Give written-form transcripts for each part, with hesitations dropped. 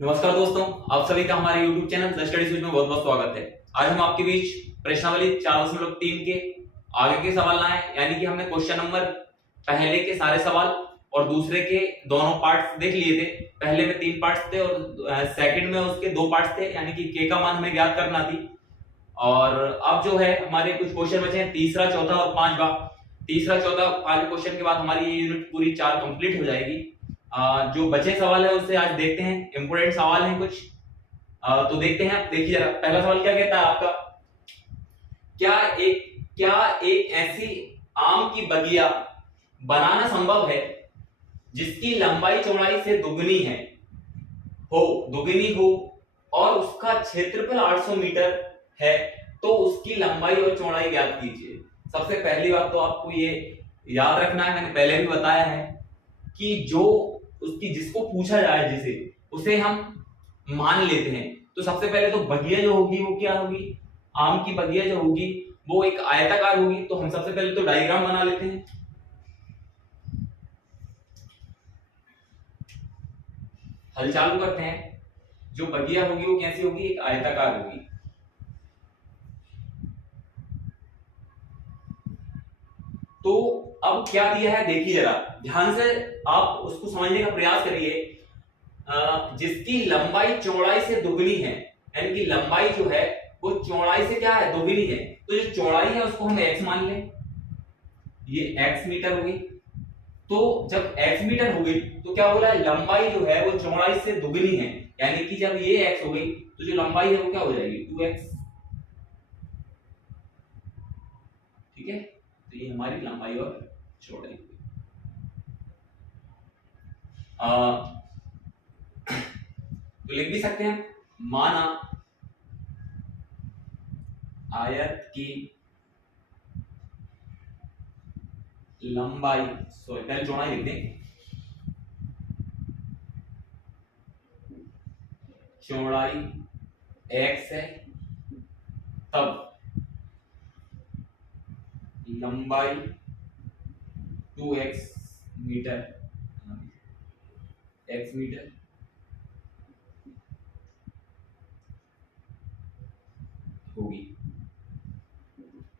नमस्कार दोस्तों, आप सभी का हमारे YouTube channel the study switch में बहुत बहुत स्वागत है। आज हम आपके बीच प्रश्नावली 4.3 के आगे के सवाल लाए, यानी कि हमने क्वेश्चन नंबर पहले के सारे सवाल और दूसरे के दोनों पार्ट्स देख लिए थे। पहले में 3 पार्ट्स थे और सेकंड में उसके 2 पार्ट्स थे, यानी कि के का मान हमें ज्ञात करना थी। और अब जो है हमारे कुछ क्वेश्चन बचे हैं, तीसरा, चौथा और पांचवा। तीसरा, चौथा, पांचवे क्वेश्चन के बाद हमारी ये यूनिट पूरी 4 कंप्लीट हो जाएगी। जो बचे सवाल है उससे आज देखते हैं, इंपोर्टेंट सवाल हैं कुछ। तो देखते हैं, देखिए जरा पहला सवाल क्या कहता है आपका। क्या एक ऐसी आम की बगिया बनाना संभव है जिसकी लंबाई चौड़ाई से दुगनी हो और उसका क्षेत्रफल 800 मीटर है, तो उसकी लंबाई और चौड़ाई ज्ञात कीजिए। सबसे पहली बात तो आपको ये याद रखना है, मैंने पहले भी बताया है कि जिसको पूछा जाए उसे हम मान लेते हैं। तो सबसे पहले तो बगिया जो होगी वो क्या होगी, आम की बगिया जो होगी वो एक आयताकार होगी। तो हम सबसे पहले तो डायग्राम बना लेते हैं। हल चालू करते हैं। जो बगिया होगी वो कैसी होगी, एक आयताकार होगी। तो अब क्या दिया है देखिए जरा ध्यान से, आप उसको समझने का प्रयास करिए। जिसकी लंबाई चौड़ाई से दुगनी है, यानी कि लंबाई जो है वो चौड़ाई से क्या है, दुगनी है। तो जो चौड़ाई है उसको हम x मान लें, ये x मीटर होगी। तो जब x मीटर होगी तो क्या बोला है, लंबाई जो है वो चौड़ाई से दुगनी है, यानी कि जब ये x हो गई तो जो लंबाई है वो क्या हो जाएगी, 2x। ठीक है, तो ये हमारी लंबाई और चौड़ाई हुई। तो लिख भी सकते हैं, माना आयत की लंबाई, सॉरी पहले चौड़ाई लिख दें, चौड़ाई x है, तब लंबाई 2x मीटर, x मीटर होगी।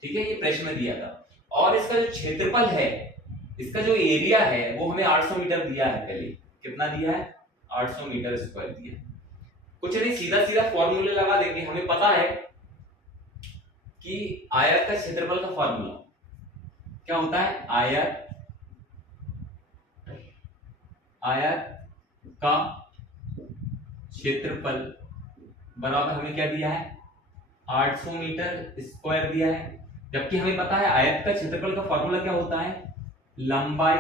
ठीक है, ये प्रश्न में दिया था। और इसका जो क्षेत्रफल है, इसका जो एरिया है वो हमें 800 मीटर दिया है। पहले कितना दिया है, 800 मीटर स्क्वायर दिया है। कुछ नहीं, सीधा सीधा फॉर्मूले लगा देंगे। हमें पता है कि आयत का क्षेत्रफल का फॉर्मूला क्या होता है, आयत का क्षेत्रफल बराबर हमें क्या दिया है, 800 मीटर स्क्वायर दिया है। जबकि हमें पता है आयत का क्षेत्रफल का फॉर्मूला क्या होता है, लंबाई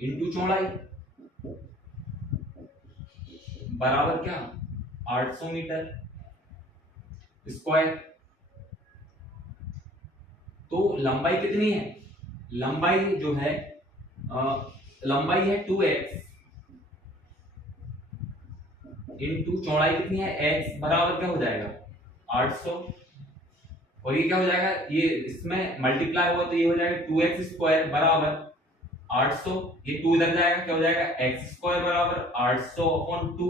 इंटू चौड़ाई बराबर क्या, 800 मीटर स्क्वायर। तो लंबाई कितनी है, लंबाई जो है लंबाई है 2x इंटू चौड़ाई कितनी है x, बराबर क्या हो जाएगा 800। और ये क्या हो जाएगा, ये इसमें मल्टीप्लाई हुआ तो ये हो जाएगा 2x स्क्वायर बराबर 800। ये 2 इधर जाएगा, क्या हो जाएगा x स्क्वायर बराबर 800 अपॉन 2।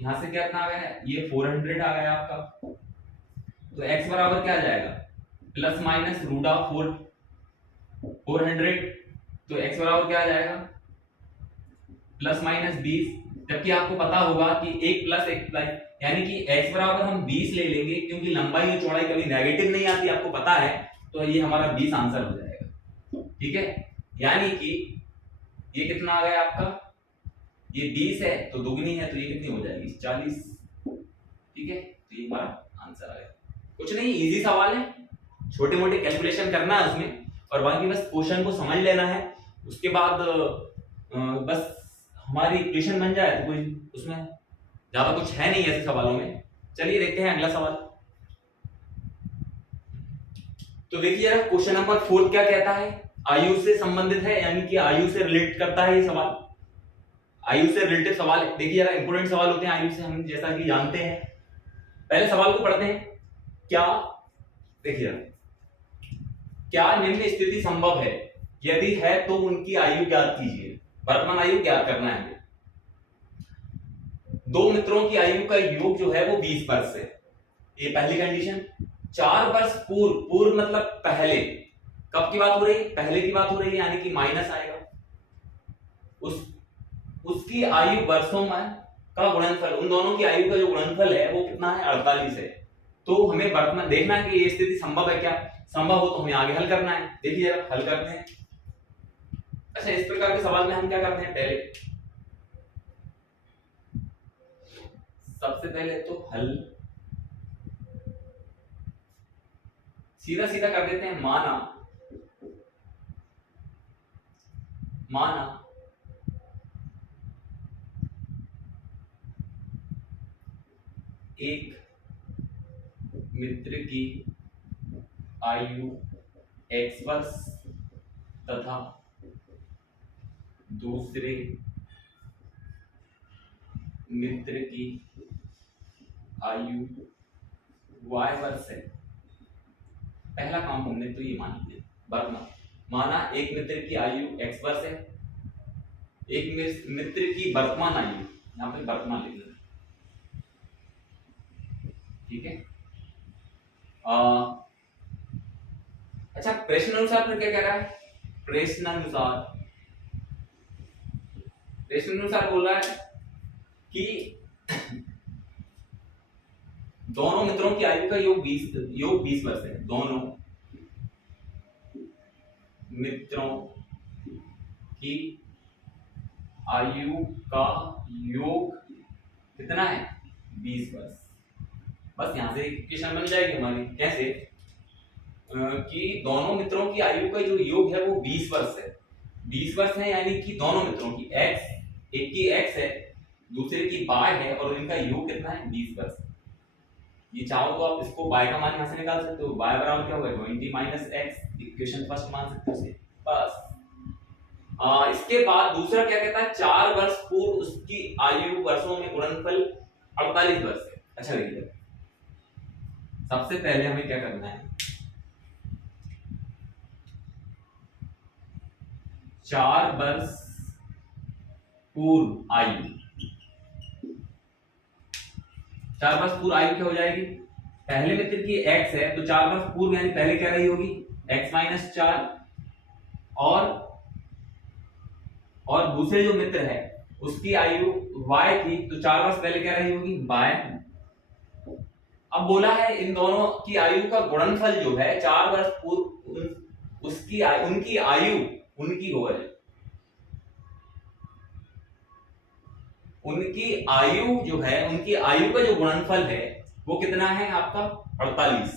यहां से क्या आ गया, ये 400 आ गया आपका। तो x बराबर क्या आ जाएगा, प्लस माइनस रूट ऑफ 400। तो x बराबर क्या आ जाएगा, प्लस माइनस 20। जबकि आपको पता होगा कि 1 प्लस 1 प्लस, यानी कि x बराबर हम 20 ले लेंगे, क्योंकि लंबाई और चौड़ाई कभी नेगेटिव नहीं आती, आपको पता है। तो ये हमारा 20 आंसर हो जाएगा। ठीक है, यानी कि ये कितना आ गया आपका, ये 20 है तो दुगनी है, तो ये कितनी हो जाएगी 40। ठीक है, तो ये हमारा आंसर आ गया। कुछ नहीं, इजी सवाल है, छोटे मोटे कैलकुलेशन करना है उसमें, और बाकी बस क्वेश्चन को समझ लेना है। उसके बाद बस हमारी इक्वेशन बन जाए तो कोई उसमें ज्यादा कुछ है नहीं ऐसे सवालों में। चलिए देखते हैं अगला सवाल। तो देखिए जरा क्वेश्चन नंबर 4 क्या कहता है, आयु से संबंधित है, यानी कि आयु से रिलेट करता है ये सवाल। आयु से रिलेटेड सवाल देखिए जरा, इंपोर्टेंट सवाल होते हैं आयु से, हम जैसा कि जानते हैं। पहले सवाल को पढ़ते हैं। क्या, देखिए क्या निम्न स्थिति संभव है, यदि है तो उनकी आयु ज्ञात कीजिए। वर्तमान आयु ज्ञात करना है। दो मित्रों की आयु का योग जो है वो 20 वर्ष है, ये पहली कंडीशन। 4 वर्ष पूर्व, पूर्व मतलब पहले, कब की बात हो रही है, पहले की बात हो रही है, यानी कि माइनस आएगा, उसकी आयु वर्षों में का गुणनफल, उन दोनों की आयु का जो गुणनफल है वो कितना है, 48 है। तो हमें वर्तमान देखना है कि ये स्थिति संभव है क्या, संभव हो तो हमें आगे हल करना है। देखिए जरा हल करते हैं। अच्छा, इस प्रकार के सवाल में हम क्या करते हैं, पहले सबसे पहले तो हल सीधा सीधा कर देते हैं। माना एक मित्र की आयु x वर्ष तथा दूसरे मित्र की आयु y वर्ष है। पहला काम हमने तो ये मान लिया, वर्तमान माना एक मित्र की आयु x वर्ष है, एक मित्र की वर्तमान आयु, यहाँ पे वर्तमान लिख लेना, ठीक है। अच्छा, प्रश्न अनुसार फिर क्या कह रहा है, प्रश्न अनुसार बोल रहा है कि दोनों मित्रों की आयु का योग 20 वर्ष है। दोनों मित्रों की आयु का योग कितना है, 20 वर्ष। बस यहां से इक्वेशन बन जाएगी हमारी। कैसे कि दोनों मित्रों की आयु का जो योग है वो 20 वर्ष है। 20 वर्ष है यानी कि दोनों मित्रों की x, एक की x है, दूसरे की y है, और इनका योग कितना है, 20 वर्ष। ये चाहो तो आप इसको y का मान यहां से निकाल सकते हो। y बराबर क्या होगा, 20 माइनस x, इक्वेशन फर्स्ट मान सकते हो इसे। बस इसके बाद दूसरा क्या कहता है, 4 वर्ष पूर्व उसकी आयु वर्षों में गुणनफल 48 वर्ष है। अच्छा देखिए, सबसे पहले हमें क्या करना है, 4 वर्ष पूर्व आयु, 4 वर्ष पूर्व आयु क्या हो जाएगी, पहले मित्र की x है तो 4 वर्ष पूर्व यानी पहले क्या रही होगी, x माइनस 4, और दूसरे जो मित्र है उसकी आयु y थी तो 4 वर्ष पहले क्या रही होगी, y। अब बोला है इन दोनों की आयु का गुणनफल जो है 4 वर्ष पूर्व उसकी उनकी आयु, उनकी हो है, उनकी आयु जो है, उनकी आयु का जो गुणनफल है वो कितना है आपका, 48।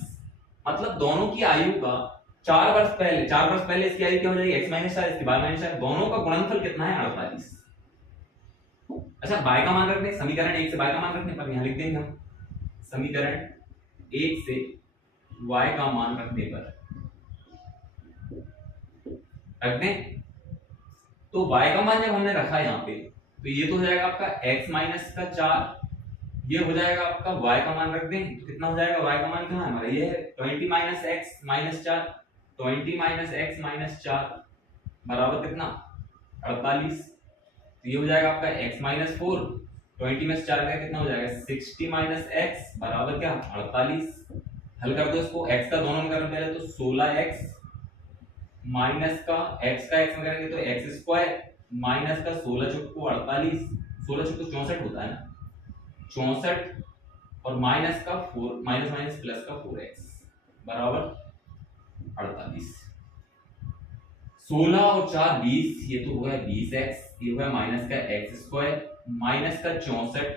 मतलब दोनों की आयु का 4 वर्ष पहले इसकी आयु क्या हो जाएगी, x माइनस 4, इसकी y माइनस 4, दोनों का गुणनफल कितना है, 48। अच्छा, y का मान रखते हैं, समीकरण 1 से y का मान रखते हैं, पर यहां लिख देंगे हम समीकरण 1 से y का मान रखने पर रख दें, तो y का मान जब हमने रखा यहाँ पे तो ये तो हो जाएगा आपका x माइनस का 4, ये हो जाएगा आपका y का मान रख दें तो कितना हो जाएगा, y का मान कहाँ है हमारा, ये है 20 minus x minus 4, 20 minus x minus 4 बराबर कितना, 48। तो ये हो जाएगा आपका x माइनस 4, 20 में 4 का कितना हो जाएगा, 60 माइनस x बराबर क्या, 48। हल कर दो इसको, x का दोनों में करें पहले तो 16x माइनस का x में करेंगे तो x स्क्वायर माइनस का 16 चौको 48, 16 चौको 64 होता है ना, 64 और माइनस का 4, माइनस माइनस प्लस का 4x बराबर 48। 16 और 4 20, ये तो हो गया 20x, ये हो गया माइनस का x स्क्वायर माइनस का 64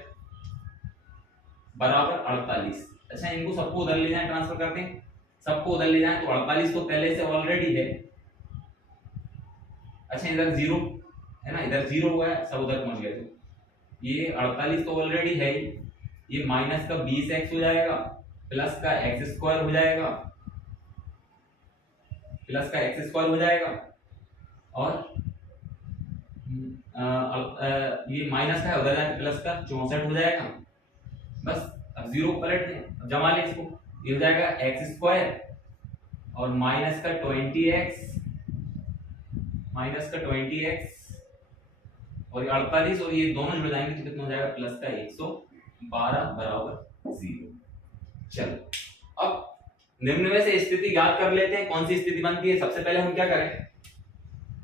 बराबर 48। अच्छा, इनको सबको उधर ले जाएं, ट्रांसफर कर दें, सबको उधर ले जाएं तो 48 तो पहले से ऑलरेडी है। अच्छा, इधर 0 है ना, इधर 0 हुआ है, सब उधर पहुंच गए, तो ये 48 तो ऑलरेडी है ही, ये माइनस का 20x हो जाएगा, प्लस का x स्क्वायर हो जाएगा, प्लस का x स्क्वायर हो जाएगा, और ये माइनस का उधर जाके प्लस का 64 हो जाएगा। बस अब 0 पलट दें, अब जमा लें इसको, ये हो जाएगा x स्क्वायर और माइनस का 20x और ये 48 और ये दोनों जुड़ जाएंगे तो कितना हो जाएगा प्लस का 112 बराबर 0। चलो अब निम्न में से स्थिति याद कर लेते हैं, कौन सी स्थिति बनती है। सबसे पहले हम क्या करें,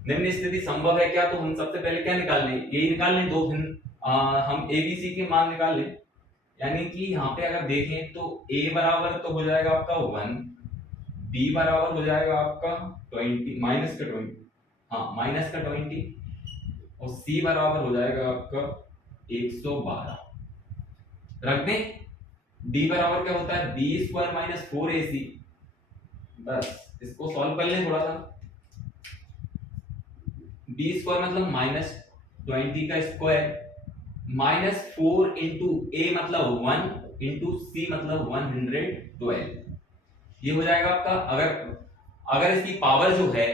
निम्न स्थिति संभव है क्या, तो हम सबसे पहले क्या निकाल लें, यही निकाल लें, दो भिन्न हम ए बी सी के मान निकाल लें। यानी कि यहाँ पे अगर देखें तो a बराबर तो हो जाएगा आपका 1, b बराबर हो जाएगा आपका 20 माइनस का 20, हाँ माइनस का 20, और c बराबर हो जाएगा आपका 112। रख दें। d बराबर क्या होता है, b स्क्वायर माइनस 4ac। बस इसको सॉल्व कर लें थोड़ा सा। b स्क्वायर मतलब माइनस 20 का स्क्वायर माइनस 4 इंटू ए मतलब 1 इंटू सी मतलब 112। ये हो जाएगा आपका, अगर इसकी पावर जो है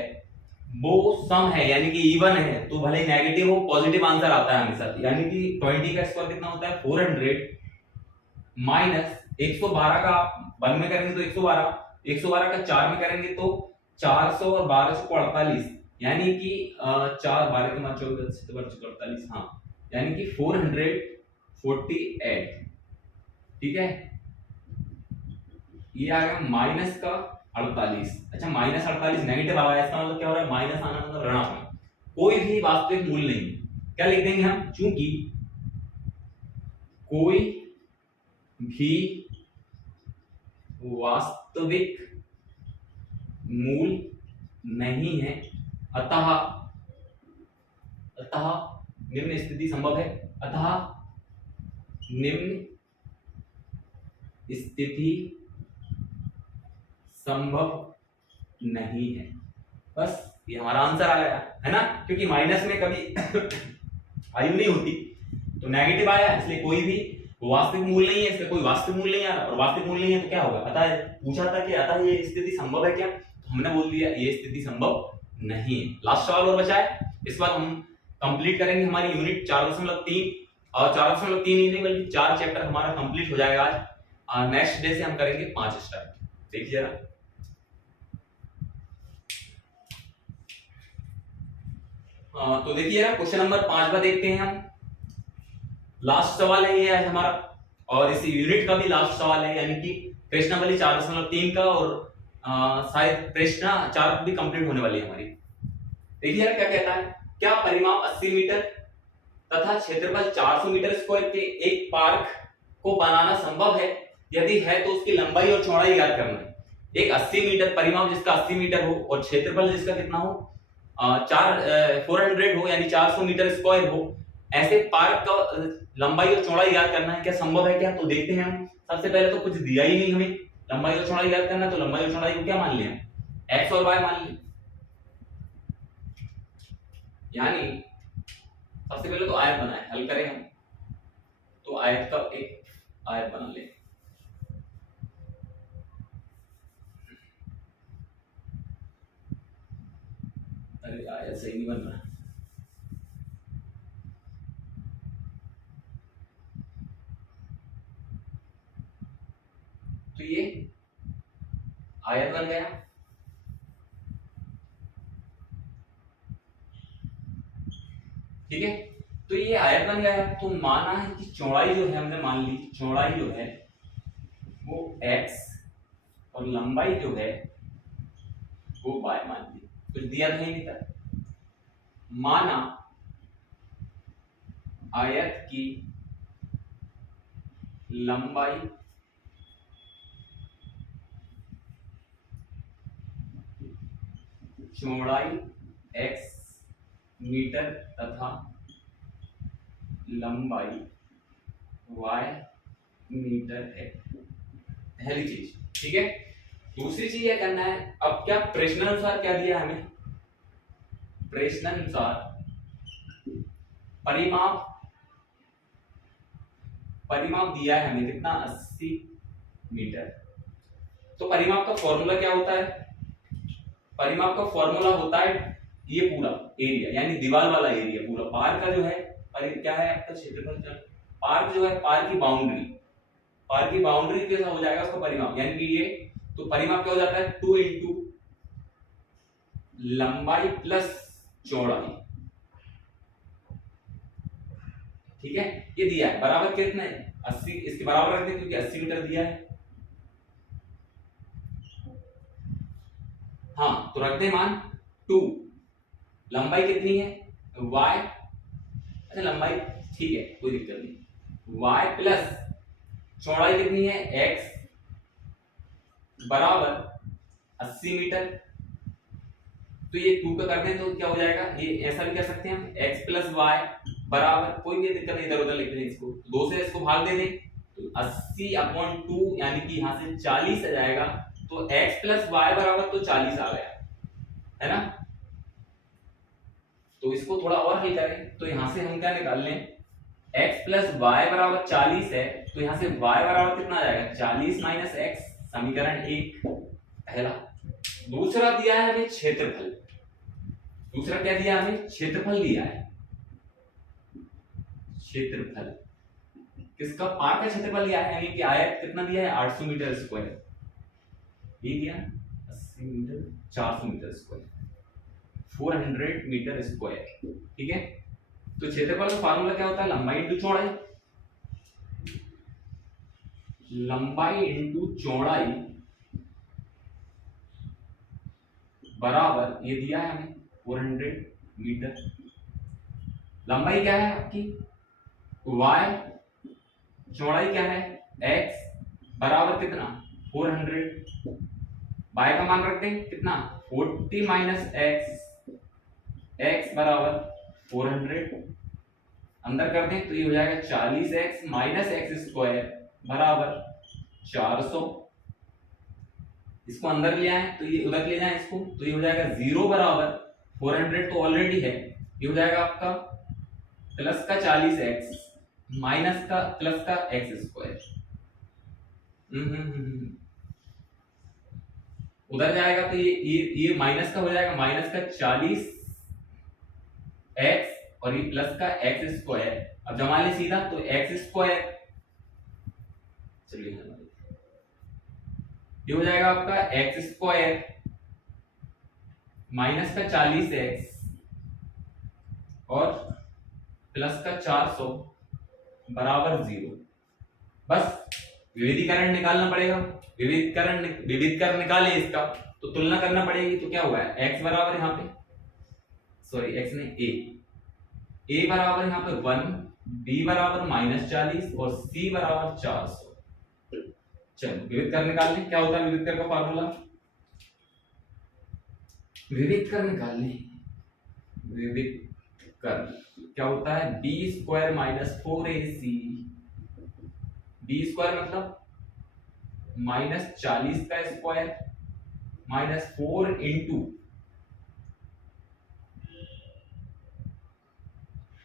वो सम है यानी कि इवन है तो भले ही नेगेटिव हो पॉजिटिव आंसर आता है हमेशा। यानी कि 20 का स्क्वायर कितना होता है 400 माइनस 112 का 1 में करेंगे तो 112, 112 का 4 में करेंगे तो 400 और 12 को 48, यानी कि 4 12 के मान 48, हाँ यानी कि 448। ठीक है, ये आ गया माइनस का 48। अच्छा माइनस 48 नेगेटिव आ गया, इसका मतलब क्या हो रहा है, माइनस आना मतलब ऋणात्मक, कोई भी वास्तविक मूल्य नहीं। क्या लिख देंगे हम, चूंकि कोई भी वास्तविक मूल नहीं है अतः निम्न स्थिति संभव है, अतः निम्न स्थिति संभव नहीं है। बस ये हमारा आंसर आ गया है ना, क्योंकि माइनस में कभी आयु नहीं होती तो नेगेटिव आया, इसलिए कोई भी वास्तविक मूल्य नहीं है, इसमें कोई वास्तविक मूल्य नहीं आ रहा, और वास्तविक मूल्य नहीं है तो क्या होगा, अतः पूछा था कि अतः ये स्थिति संभव है क्या, तो हमने बोल दिया ये स्थिति संभव नहीं है। लास्ट सवाल और बचा है, इस बार हम कंप्लीट करेंगे हमारी यूनिट 4.3, और 4.3 ही नहीं बल्कि 4 चैप्टर हमारा कंप्लीट हो जाएगा आज। नेक्स्ट डे से हम करेंगे 5 स्टार्ट। देखिए जरा, तो देखिए जरा क्वेश्चन नंबर 5 का देखते हैं हम। लास्ट सवाल है ये आज हमारा, और इस यूनिट का भी लास्ट सवाल है, यानी कि प्रश्नावली 4.3 का, और शायद प्रश्न 4 भी कंप्लीट होने वाली है हमारी। देखिए जरा क्या कहता है, क्या परिमाप 80 मीटर तथा क्षेत्रफल 400 मीटर स्क्वायर के एक पार्क को बनाना संभव है, यदि है तो उसकी लंबाई और चौड़ाई याद करना है। एक 80 मीटर परिमाप जिसका 80 मीटर हो और क्षेत्रफल जिसका कितना हो 400 हो यानी 400 मीटर स्क्वायर हो, ऐसे पार्क का लंबाई और चौड़ाई याद करना है। क्या संभव है क्या, तो देखते हैं हम। सबसे पहले तो कुछ दिया ही नहीं हमें, लंबाई और चौड़ाई याद करना, तो लंबाई और चौड़ाई को क्या मान लिया, एक्स और वाई मान लिया। यानी सबसे पहले तो आयत बनाए, हल करें हम, तो आयत का एक आयत बना ले। अरे आयत सही नहीं बन रहा, तो ये आयत बन गया। ठीक है, तो ये आयत बन गया। तो माना है कि चौड़ाई जो है, हमने मान ली चौड़ाई जो है वो x और लंबाई जो है वो y मान ली, कुछ दिया तो नहीं था। माना आयत की लंबाई चौड़ाई x मीटर तथा लंबाई y मीटर है, पहली चीज। ठीक है, दूसरी चीज ये करना है, अब क्या प्रश्नानुसार क्या दिया हमें, प्रश्नानुसार परिमाप दिया है हमें कितना 80 मीटर। तो परिमाप का फॉर्मूला क्या होता है, परिमाप का फॉर्मूला होता है ये पूरा एरिया, यानी दीवार वाला एरिया पूरा, पार का जो है क्या है आपका क्षेत्रफल, पार्क जो है पार की बाउंड्री कैसा हो जाएगा उसका परिमाप, यानी कि ये तो परिमाप क्या हो जाता है 2 इंटू लंबाई प्लस चौड़ाई, ठीक है, ये दिया है बराबर कितना है 80, इसके बराबर रख दे क्योंकि 80 मीटर दिया है। हाँ तो रख दे मान 2, लंबाई कितनी है y, अच्छा लंबाई ठीक है कोई दिक्कत नहीं, y प्लस चौड़ाई कितनी है x बराबर 80 मीटर। तो ये 2 का करते हैं तो क्या हो जाएगा, ये ऐसा भी कर सकते हैं हम x प्लस वाई बराबर, कोई भी दिक्कत नहीं, इधर उधर लिख दें इसको, 2 से इसको भाग दे दें तो 80/2 यानी कि यहां से 40 आ जाएगा। तो x प्लस वाई बराबर तो 40 आ गया है ना। तो इसको थोड़ा और हल करें तो यहां से हम क्या निकाल लें, x प्लस वाई बराबर 40 है तो यहां से y बराबर कितना आ जाएगा 40 माइनस x, समीकरण 1 पहला। दूसरा दिया है हमें क्षेत्रफल, दूसरा क्या दिया हमें क्षेत्रफल दिया है, क्षेत्रफल किसका पार का क्षेत्रफल दिया है, यानी कि आयत कितना दिया है 800 मीटर स्क्वायर, ये दिया 80 metre 400 metre square 400 metre square, ठीक है। तो क्षेत्रफल का फार्मूला क्या होता है, लंबाई इंटू चौड़ाई, लंबाई इंटू चौड़ाई बराबर ये दिया है हमें 400 मीटर। लंबाई क्या है आपकी y, चौड़ाई क्या है x बराबर कितना 400, y का मान रखते हैं कितना 40 माइनस x बराबर 400, अंदर कर दें तो ये हो जाएगा 40x माइनस एक्स स्क्वायर बराबर 400, इसको अंदर ले आए तो ये उधर ले जाए इसको तो ये हो जाएगा 0 बराबर 400 तो ऑलरेडी है, ये हो जाएगा आपका प्लस का 40x माइनस का प्लस का एक्स स्क्वायर, उधर जाएगा तो ये माइनस का हो जाएगा माइनस का 40x और ये प्लस का एक्स स्क्वायर, अब जमा ले सीधा तो एक्स स्क्वायर, चलिए ये हो जाएगा आपका एक्स स्क्वायर माइनस का 40x और प्लस का 400 बराबर 0। बस विविधीकरण निकालना पड़ेगा, विविधीकरण निकाले इसका तो तुलना करना पड़ेगी, तो क्या हुआ है x बराबर यहाँ पे सॉरी x नहीं a बराबर यहाँ पे 1, b बराबर -40 और c बराबर 400। चलो विविध कर निकाल लें, क्या होता है विविध कर का फार्मूला, विविध कर निकाल लें, विविध कर क्या होता है b square minus 4ac, b square मतलब -40 का square minus 4 into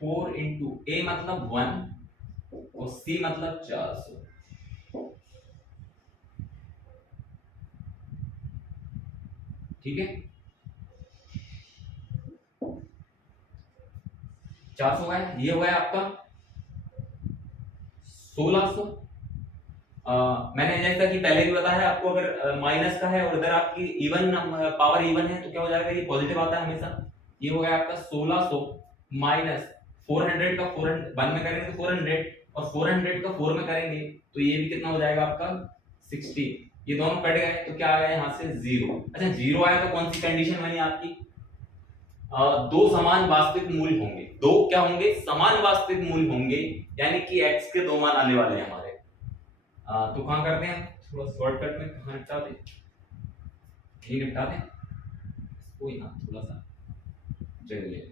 4 into a मतलब 1 और c मतलब 400, ठीक है 400 है, ये हुआ है आपका 1600। मैंने जैसा कि पहले भी बताया आपको, अगर माइनस का है और इधर आपकी इवन पावर इवन है तो क्या हो जाएगा, ये पॉजिटिव आता है हमेशा, ये हो गया आपका 1600 माइनस 400 का 4 1 में करेंगे तो 400 और 400 का 4 में करेंगे तो ये भी कितना हो जाएगा आपका 60, ये दोनों कट गए तो क्या आ गया यहाँ से 0। अच्छा 0 आया तो कौन सी कंडीशन बनी आपकी, दो समान वास्तविक मूल्य होंगे, दो क्या होंगे समान वास्तविक मूल्य होंगे, यानी कि x के दो मान आने वाले हैं हमारे। तो कहां करते हैं थोड़ा शॉर्टकट में, कहां निपटा दें, यही निपटा दें इसको, यहाँ थोड़ा सा जगह ले लें।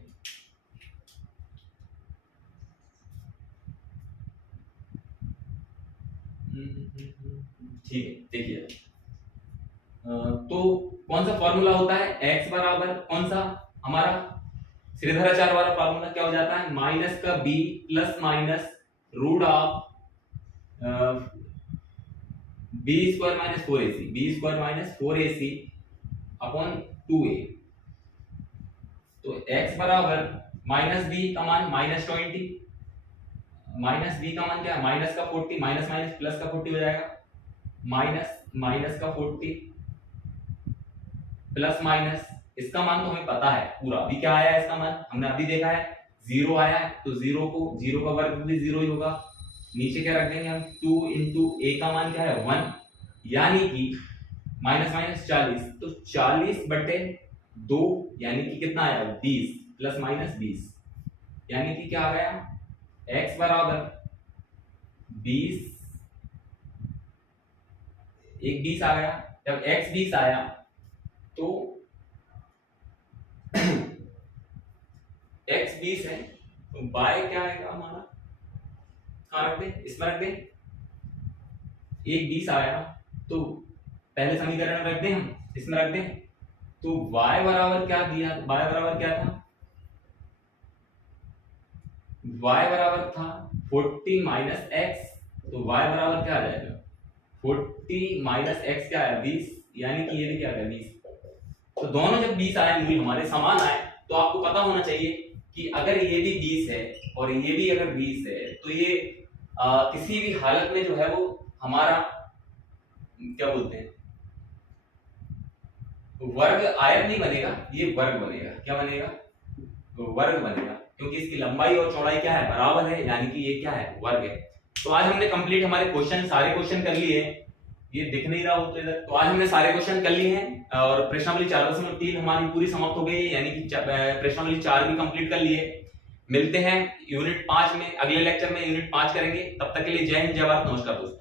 ठीक है देखिए, तो कौन सा फॉर्मूला होता है x बराबर कौन सा हमारा श्रीधराचार्य वाला फार्मूला, क्या हो जाता है माइनस का b plus minus root of b square minus 4ac, b square minus 4ac upon 2a। तो x बराबर माइनस b का मान -20, माइनस b का मान क्या है माइनस का 40, माइनस माइनस प्लस का 40 हो जाएगा, माइनस का 40 प्लस माइनस, इसका मान तो हमें पता है पूरा, अभी क्या आया है इसका मान हमने अभी देखा है जीरो आया है तो जीरो का वर्ग भी जीरो ही होगा। नीचे क्या रख देंगे हम, 2 इंटू ए का मान क्या है 1, यानी कि माइनस माइनस 40, तो 40/2 यानी कि कितना आया 20 प्लस माइनस 20, यानी कि क्या आ गया x बराबर 20, एक 20 आ गया। जब x 20 आया तो x 20 है तो y क्या आएगा हमारा, कहाँ रख दे, इसमें रख दे, एक 20 आया तो पहले समीकरण में रख दे, हम इसमें रख दे, तो y बराबर क्या दिया, y बराबर क्या था, y बराबर था 40 माइनस एक्स, तो y बराबर क्या आ जाएगा 40 माइनस एक्स क्या है 20, यानी कि ये भी क्या है 20। तो दोनों जब 20 आए मूल हमारे समान आए तो आपको पता होना चाहिए कि अगर ये भी 20 है और ये भी अगर 20 है तो ये किसी भी हालत में जो है वो हमारा क्या बोलते हैं वर्ग आयत नहीं बनेगा, ये वर्ग बनेगा। क्या बनेगा, तो वर्ग बनेगा, क्योंकि इसकी लंबाई और चौड़ाई क्या है बराबर है, यानी कि ये क्या है वर्ग है। तो आज हमने कंप्लीट हमारे क्वेश्चन सारे क्वेश्चन कर लिए, ये दिख नहीं रहा हो तो इधर, तो आज हमने सारे क्वेश्चन कर लिए हैं और प्रश्नावली 4.3 हमारी पूरी समाप्त हो गई है, यानी कि प्रश्नावली 4 भी कंप्लीट कर लिए। मिलते हैं यूनिट 5 में, अगले लेक्चर में यूनिट 5 करेंगे। तब तक के लिए जय हिंद, जय भारत, नमस्कार दोस्तों।